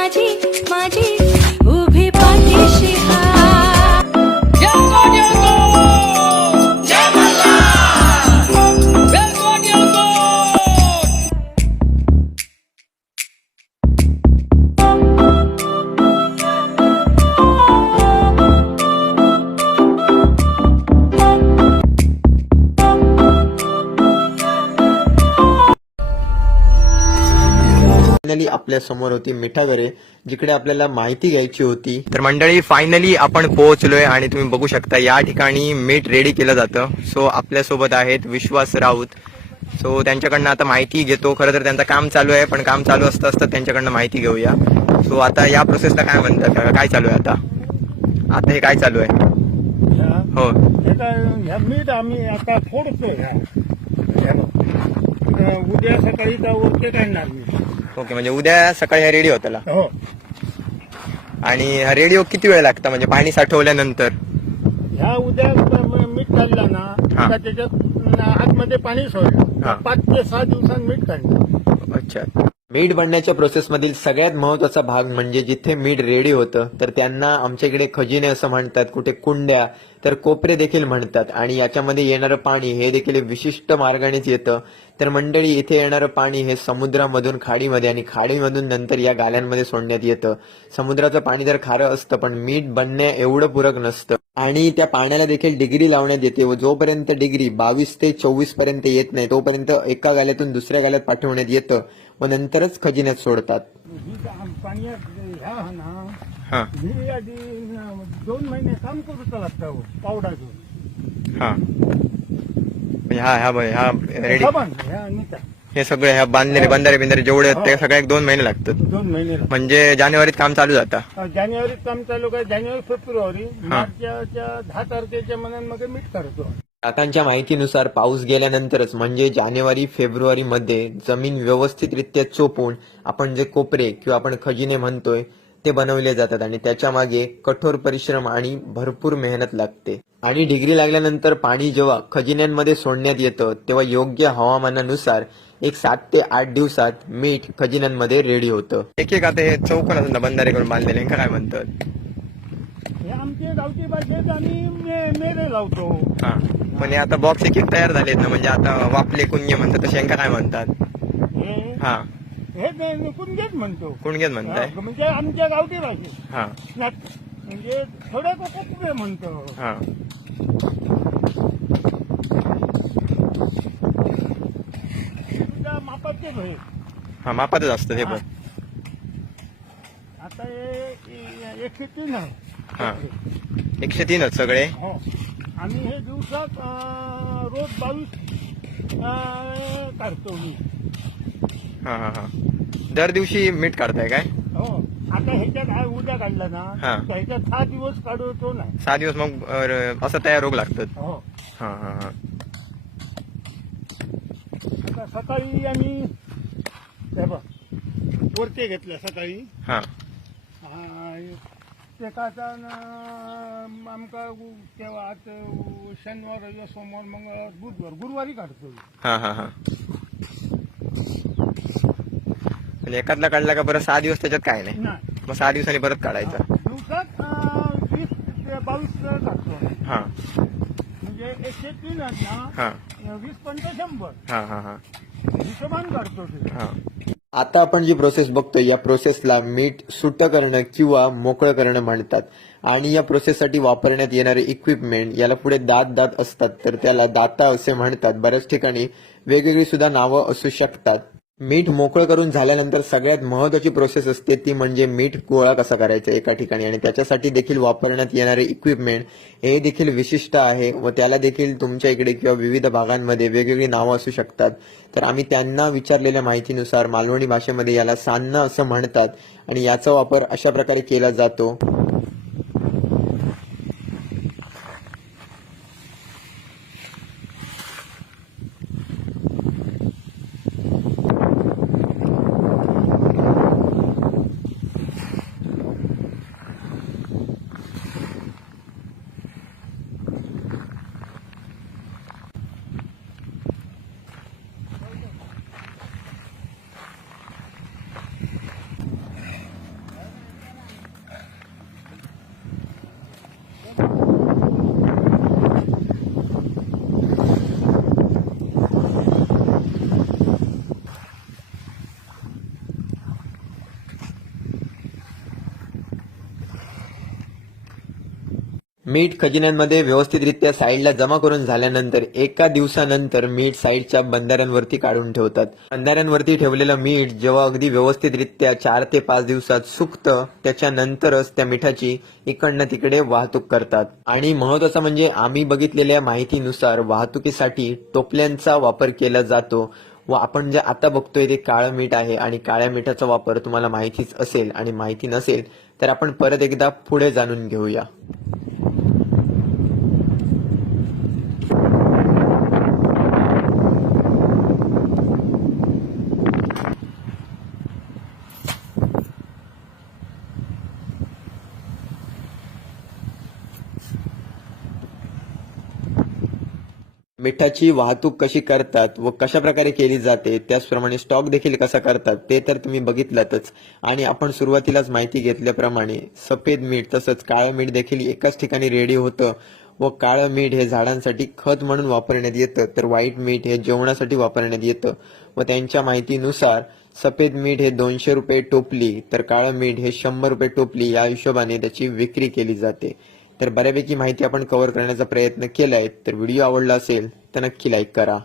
माझी माझी उभी पाठीशी फायनली आपल्या समोर होती मिठागरे, जिकडे आपल्याला माहिती घ्यायची होती. तर मंडळी फायनली आपण पोहोचलोय आणि तुम्ही बघू शकता या ठिकाणी मीठ रेडी केलं जातं. सो आपल्या सोबत आहेत विश्वास राऊत. सो त्यांच्याकडनं आता माहिती घेतो. खरं तर त्यांचं काम चालू आहे, पण काम चालू असता त्यांच्याकडनं माहिती घेऊया. सो आता या प्रोसेसला काय म्हणतात, काय चालू आहे आता हे काय चालू आहे? हो, मीठ आम्ही आता फोडतोय. उद्या सकाळी वरती काढणार मी. ओके, म्हणजे उद्या सकाळी हा रेडी होताला. हो. आणि हा रेडिओ किती वेळ लागतं, म्हणजे पाणी साठवल्यानंतर? ह्या उद्या मीठ काढला ना का त्याच्यात आतमध्ये पाणी सोडलं 5 ते 6 दिवसांत मीठ काढलं. अच्छा. मीठ बनण्याच्या प्रोसेसमधील सगळ्यात महत्वाचा भाग म्हणजे जिथे मीठ रेडी होतं तर त्यांना आमच्या इकडे खजिने असं म्हणतात, कुठे कुंड्या तर कोपरे देखील म्हणतात. आणि याच्यामध्ये येणारं पाणी हे देखील विशिष्ट मार्गानेच येतं. तर मंडळी इथे येणारं पाणी हे समुद्रामधून खाडीमध्ये आणि खाडीमधून नंतर या गाल्यांमध्ये सोडण्यात येतं. समुद्राचं पाणी तर खारं असतं, पण मीठ बनण्या एवढं पूरक नसतं. आणि त्या पाण्याला देखील डिग्री लावण्यात येते व जोपर्यंत डिग्री 22 ते 24 पर्यंत येत नाही तोपर्यंत एका गाल्यातून दुसऱ्या गाल्यात पाठवण्यात येतं व नंतरच खजिन्यात सोडतात. ही आधी 2 महिने काम करूच लागतं पावडा घेऊन. हा रेडी हे सगळे ह्या बांधलेले बंधारे जेवढे आहेत ते सगळे 2 महिने लागतात. 2 महिने म्हणजे जानेवारीत काम चालू जातं. जानेवारीत काम चालू काय, जानेवारी फेब्रुवारी मार्चच्या 10 तारखेच्या मनांमध्ये मीठ करतो. काकांच्या माहितीनुसार पाऊस गेल्यानंतरच म्हणजे जानेवारी फेब्रुवारी मध्ये जमीन व्यवस्थितरित्या चोपून आपण जे कोपरे किंवा आपण खजिने म्हणतोय ते बनवले जातात आणि त्याच्या मागे कठोर परिश्रम आणि भरपूर मेहनत लागते. आणि डिग्री लागल्यानंतर पाणी जेव्हा खजिन्यांमध्ये सोडण्यात येतं तेव्हा योग्य हवामानानुसार 7 ते 8 दिवसात मीठ खजिन्यांमध्ये रेडी होतं. एक आता हे चौकोन बंधारे करून बांधलेले काय म्हणतात? हे आमच्या गावठी भाषेत आम्ही मेरे लावतो. पण आता बॉक्स एक तयार झालेत ना, म्हणजे आता वापले कुंगे म्हणतात तसे काय म्हणतात? हे कुणगेच म्हणतो. कुणगेच म्हणताय म्हणजे आमच्या गावठी भाषेत म्हणजे थोडं कोकणे म्हणतो. मापाचे भय मापातच असतं हे. पण आता 103 आहे. 103च सगळे. हो. आम्ही हे दिवसात रोज 22 काढतो मी. दर दिवशी मीठ काढताय काय? हो. आता ह्याच्यात उद्या काढलं ना ह्याच्यात 6 दिवस काढतो नाही. 6 दिवस मग असं तयार रोग लागतात. हो. आता सकाळी आम्ही वरते घेतल्या सकाळी. एकाचा आमका तेव्हा आज शनिवार रविवार सोमवार मंगळवार बुधवार गुरुवारी काढतो. म्हणजे एकातला काढला का परत 6 दिवस त्याच्यात काय नाही, मग 6 दिवसांनी परत काढायचं. दिवसात 20 ते 22 काढतो. म्हणजे 103 ना 20 पंच 100 हिशोबान काढतो ते. आता आपण जी प्रोसेस बघतोय या प्रोसेसला मीठ सुट्ट करणं किंवा मोकळं करणं म्हणतात. आणि या प्रोसेससाठी वापरण्यात येणारे इक्विपमेंट याला पुढे दात असतात, तर त्याला दाता असे म्हणतात. बऱ्याच ठिकाणी वेगवेगळी सुद्धा नावं असू शकतात. मीठ मोकळं करून झाल्यानंतर सगळ्यात महत्वाची प्रोसेस असते ती म्हणजे मीठ गोळा कसा करायचा एका ठिकाणी. आणि त्याच्यासाठी देखील वापरण्यात येणारे इक्विपमेंट हे देखील विशिष्ट आहे व त्याला देखील तुमच्या इकडे किंवा विविध भागांमध्ये वेगवेगळी नावं असू शकतात. तर आम्ही त्यांना विचारलेल्या माहितीनुसार मालवणी भाषेमध्ये याला सान्ना असं म्हणतात आणि याचा वापर अशा प्रकारे केला जातो. मीठ खजिन्यांमध्ये व्यवस्थितरित्या साईडला जमा करून झाल्यानंतर एका दिवसानंतर मीठ साईडच्या बंधाऱ्यांवरती काढून ठेवतात. बंधाऱ्यांवरती ठेवलेलं मीठ जेव्हा अगदी व्यवस्थितरित्या 4 ते 5 दिवसात सुकतं त्याच्यानंतरच त्या मिठाची इकडनं तिकडे वाहतूक करतात. आणि महत्वाचं म्हणजे आम्ही बघितलेल्या माहितीनुसार वाहतुकीसाठी टोपल्यांचा वापर केला जातो व आपण जे आता बघतोय ते काळं मीठ आहे आणि काळ्या मिठाचा वापर तुम्हाला माहितीच असेल आणि माहिती नसेल तर आपण परत एकदा पुढे जाणून घेऊया. मिठाची वाहतूक कशी करतात व कशा प्रकारे केली जाते त्याचप्रमाणे स्टॉक देखील कसा करतात ते तर तुम्ही बघितलातच. आणि आपण सुरुवातीलाच माहिती घेतल्याप्रमाणे सफेद मीठ तसंच काळं मीठ देखील एकाच ठिकाणी रेडी होतं व काळं मीठ हे झाडांसाठी खत म्हणून वापरण्यात येतं तर व्हाईट मीठ हे जेवणासाठी वापरण्यात येतं. व त्यांच्या माहितीनुसार सफेद मीठ हे 200 रुपये टोपली तर काळं मीठ हे 100 रुपये टोपली या हिशोबाने त्याची विक्री केली जाते. तर बऱ्यापैकी माहिती आपण कव्हर करण्याचा प्रयत्न केलाय. तर व्हिडिओ आवडला असेल तर नक्की लाईक करा.